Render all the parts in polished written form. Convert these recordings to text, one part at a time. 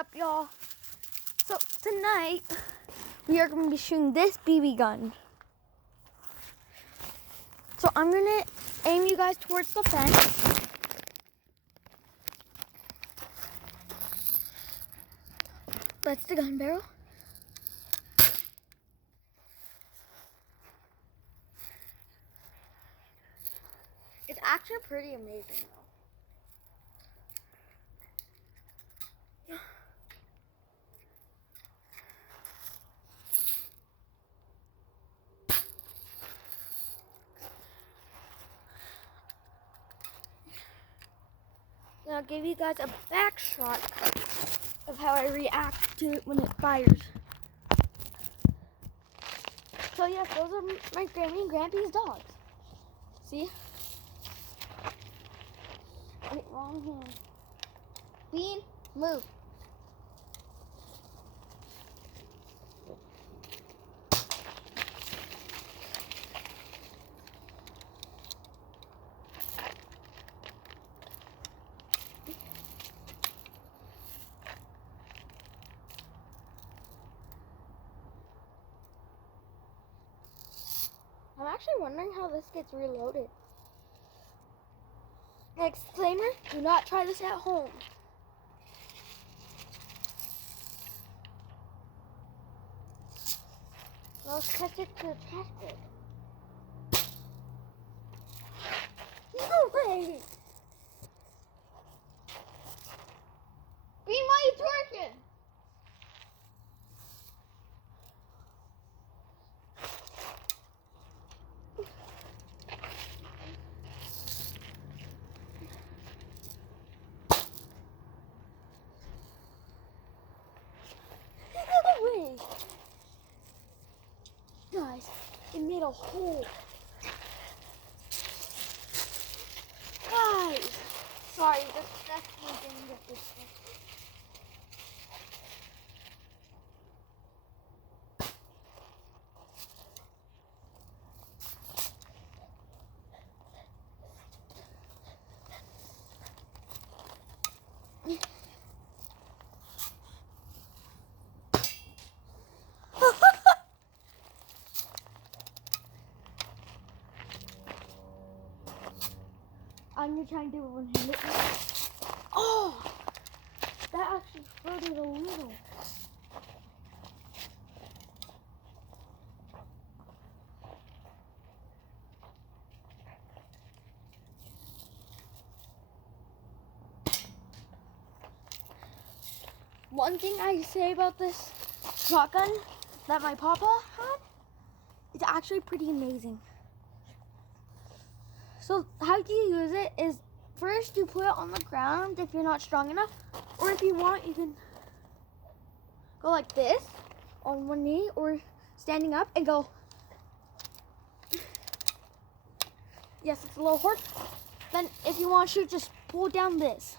up, y'all? So tonight we are going to be shooting this BB gun. So I'm going to aim you guys towards the fence. That's the gun barrel. It's actually pretty amazing though. Now I'll give you guys a back shot of how I react to it when it fires. So yes, those are my Grammy and Grampy's dogs. See? Wait, wrong hand. Bean, move. I'm actually wondering how this gets reloaded. Disclaimer, do not try this at home. Let's catch it to the trash bag. No way! Bean, why are you twerking? Guys, it made a hole. Guys! Sorry, that's one thing that this one. I'm gonna try and do it one-handed. Oh! That actually hurted a little. One thing I say about this shotgun that my papa had, it's actually pretty amazing. So how you use it is first you put it on the ground if you're not strong enough, or if you want you can go like this on one knee or standing up and go. Yes, it's a little hard. Then if you want to shoot, just pull down this.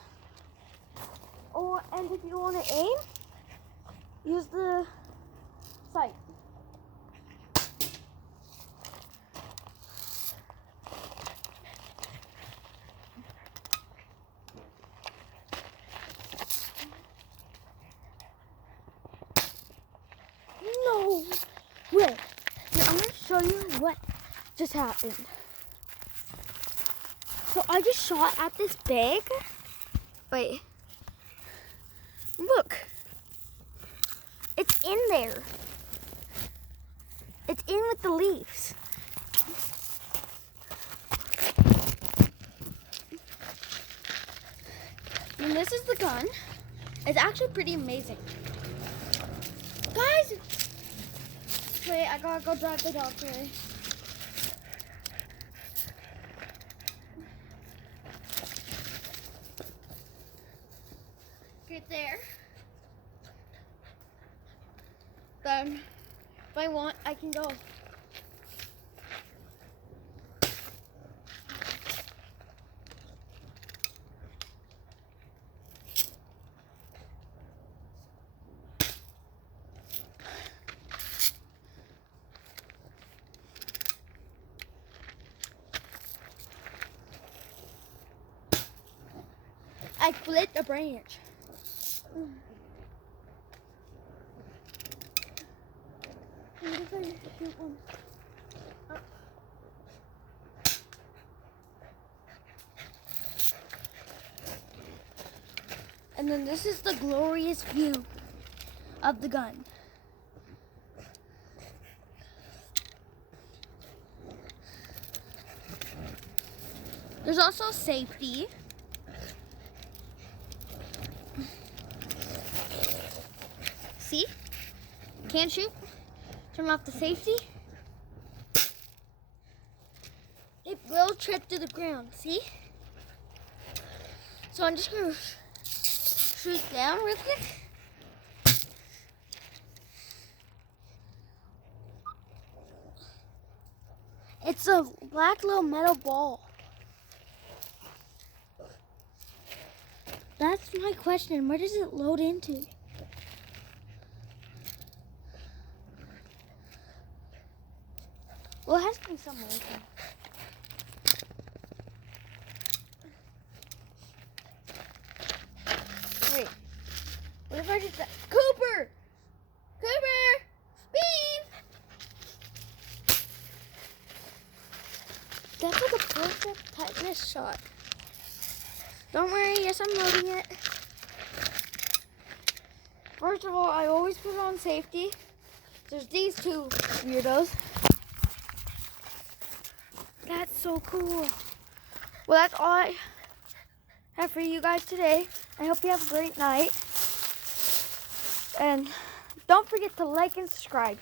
Or and if you want to aim, use the sight. No way. Here, I'm going to show you what just happened. So I just shot at this bag. Wait. Look. It's in there. It's in with the leaves. And this is the gun. It's actually pretty amazing. Guys! Wait, I gotta go drive the dog today. Get there. Then, if I want, I can go. I flipped a branch. What if I use a cute one? And then this is the glorious view of the gun. There's also safety. See? Can't shoot. Turn off the safety. It will trip to the ground, see? So I'm just gonna shoot down real quick. It's a black little metal ball. That's my question. Where does it load into? Well, it has to be somewhere. Wait. What if I just... Cooper! Cooper! Bean! That's like a perfect tetanus shot. Don't worry, yes, I'm loading it. First of all, I always put on safety. There's these two weirdos. That's so cool. Well, that's all I have for you guys today. I hope you have a great night. And don't forget to like and subscribe.